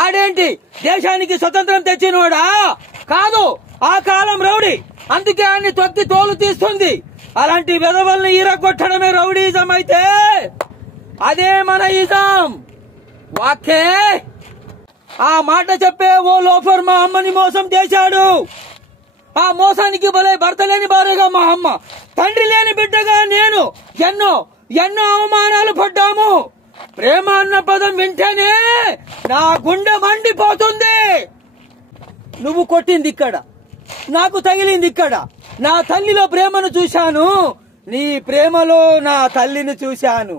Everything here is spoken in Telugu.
ఆడేంటి దేశానికి స్వతంత్రం తెచ్చినోడా? కాదు, ఆ కాలం రౌడీ. అందుకే ఆయన్ని తొక్కి తోలు తీస్తుంది. అలాంటి విధవల్ని ఈరగొట్టడమే రౌడీజం అయితే అదే మన ఇజం. వాకే ఆ మాట చెప్పే ఓ లోఫర్ మా అమ్మని మోసం చేశాడు. ఆ మోసానికి బలై భర్త లేని భార్యగా మా అమ్మ, తండ్రి లేని బిడ్డగా నేను ఎన్నో ఎన్నో అవమానాలు పడ్డాము. ప్రేమ అన్న పదం వింటేనే నా గుండె మండిపోతుంది. నువ్వు కొట్టింది ఇక్కడ, నాకు తగిలింది ఇక్కడ. నా తల్లిలో ప్రేమను చూశాను, నీ ప్రేమలో నా తల్లిని చూశాను.